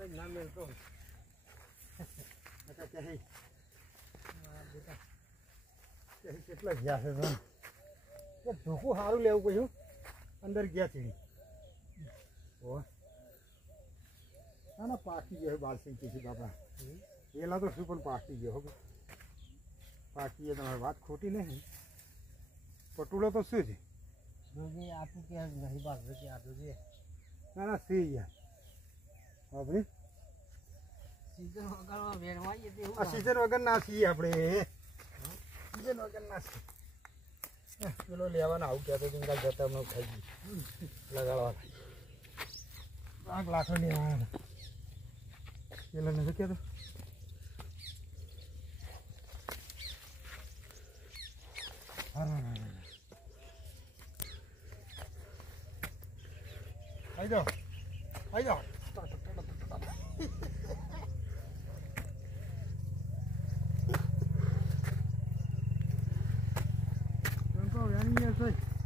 ના મેળતો કેટલા ગયા છે ધોકું સારું લેવું કહ્યું અંદર ગયા છે ના ના પાકી ગયો બાલસિંહ કીધું બાપા પેલા તો શું પણ પાકી ગયો પાકી તમારી વાત ખોટી નહીં પટોળો તો શું છે આપું કે નહીં બાજુ કે આટલું છે ના ના સી યાર બાપરી સીઝન વગર ના છીએ આપણે સીઝન વગર ના છીએ પેલો લેવાના આવું કહેતો જતા હમણાં ખાઈ ગયું લગાડવા 5 લાખ લેવાના પેલા નથી કહેતો આવી જાઓ આવી જાઓ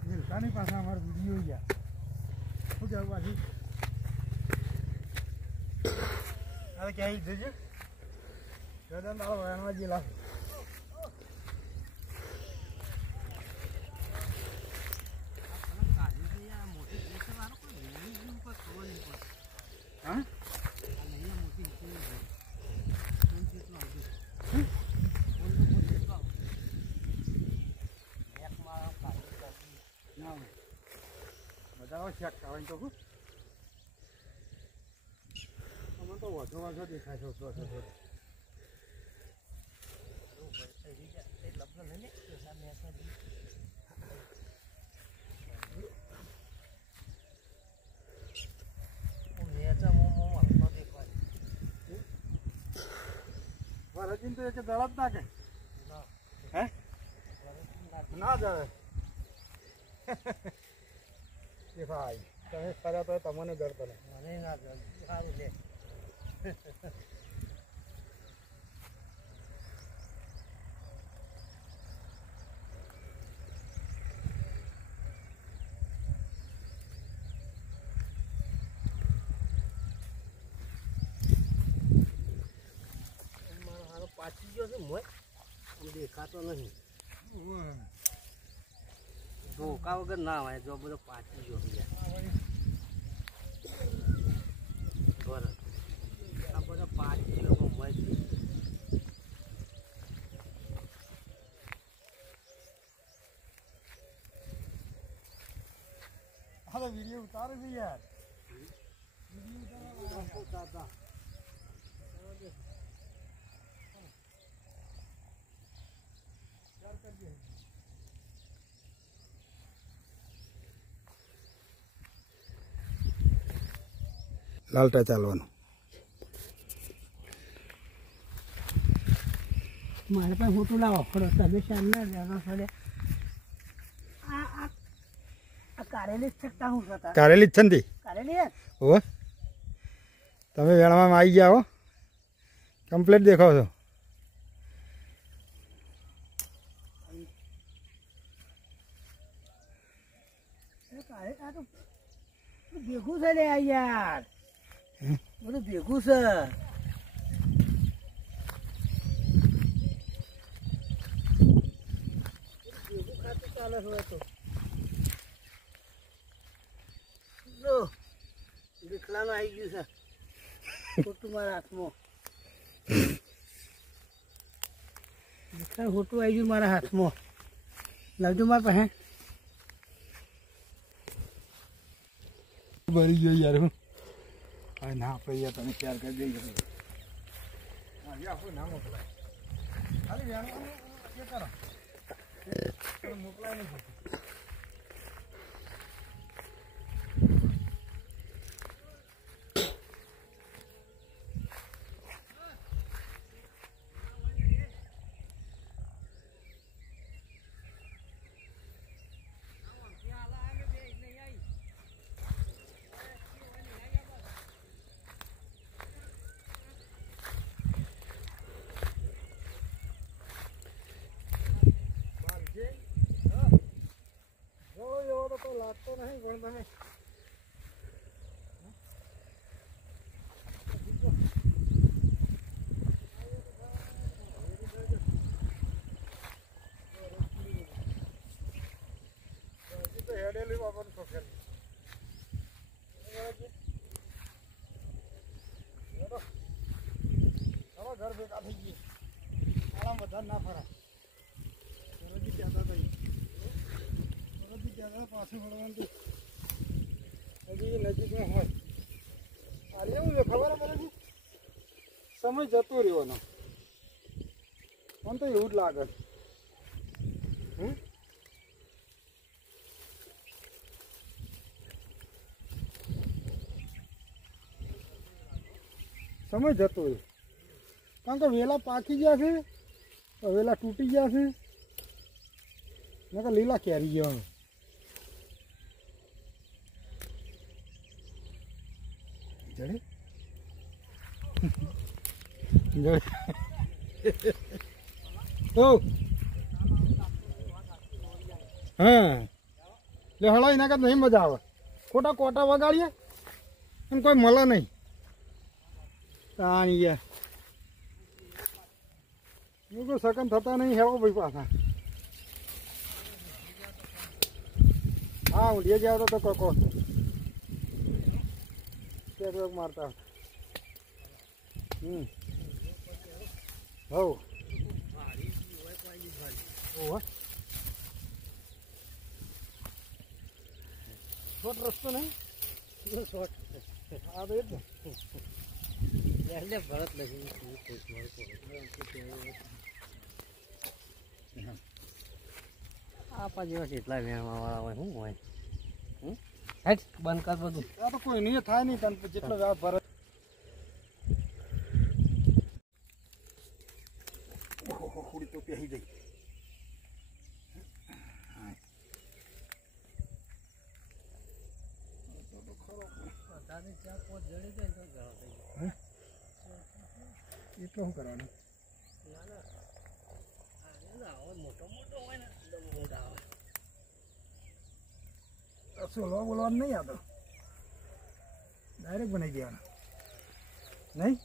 મિલતાની પાસે અમારો વિડીયો ગયા શું કહેવું પાછી હવે ક્યાંય જજો ગદન તારો વયાનમાં જેલા હા બધા શેક ખાવાની તો અમે તો વધો વધો દેખાય છે વરજીન તો એક દળ જ નાખે હે ના જવે ભાઈ તમે ફર્યા તો તમને ડર પડે મને ના ડર સારું લે મારો હારો પાછી ગયો છે મોય દેખાતો નહીં ધોકા વગર ના આવે જો બધો પાછી ગયો બરાબર આ બધો પાછી ગયો મય હાલો વિડીયો ઉતારે છે યાર વિડીયો ઉતારતા શેર કરજે લાલટા ચાલવાનું મારે પણ ફોટો લાવો ફરો તમે શાનદાર જાણો છો આ કારેલી જ શકતા હું હતા કારેલી જ છે કારેલી હો તમે વેણવામાં આવી ગયા હો કમ્પ્લીટ દેખાવ છો ભેગું છે લે યાર બધું ભેગું છે ભેગું ખાતું ચાલે હોય તો જો દીખલાનું આવી ગયું છે ખોટું મારા હાથમાં દીખલાનું ખોટું આવી ગયું મારા હાથમાં લાવજો મારા પાસે ભરી ગયો યાર હું હા ના આપણે યાર તમે શેર કરી દઈએ આપણું ના મોકલાય ખાલી વેણવાનું કરો મોકલાય નહીં લાગતો નહીં પણ તમે પાકા થઈ ગઈ આરામ વધારે ના ફરાય સરજી કહેતા હતા સરજી કહેતા હતા પાછું વળવાનું હજી નજીકમાં હોય અરે એવું છે ખબર પડે છે સમય જતો રહ્યોનો મને તો એવું જ લાગે સમય જતો રહ્યો કારણ કે વેલા પાકી ગયા છે તો વેલા તૂટી ગયા છે ને કે લીલા કેરી ગયા જડે જડે ઓ હા એટલે હળો એના કરતા નહીં મજા આવે ખોટા કોટા વગાડીએ એમ કોઈ મળે નહીં તાણી યાર એવું કોઈ સકન થતા નહીં હેવો ભાઈ પાછા હા ઊંઢીએ જાવ તો કોકો કેક મારતા હવ શોર્ટ રસ્તો નહીં શોર્ટ હા તો એ જ ને ભરત લખી આપા જેવા કેટલા વેણવા વાળા હોય શું હોય હેટ બંધ કર બધું આ તો કોઈ નહીં થાય નહીં તને જેટલો વ્યાપ ભરત હુડી તો પહેરી ગઈ એટલો શું કરવાનું મોટો મોટો હોય ને સોલવા બોલવાનું નહીં આ તો ડાયરેક્ટ બનાવી દેવાના નહીં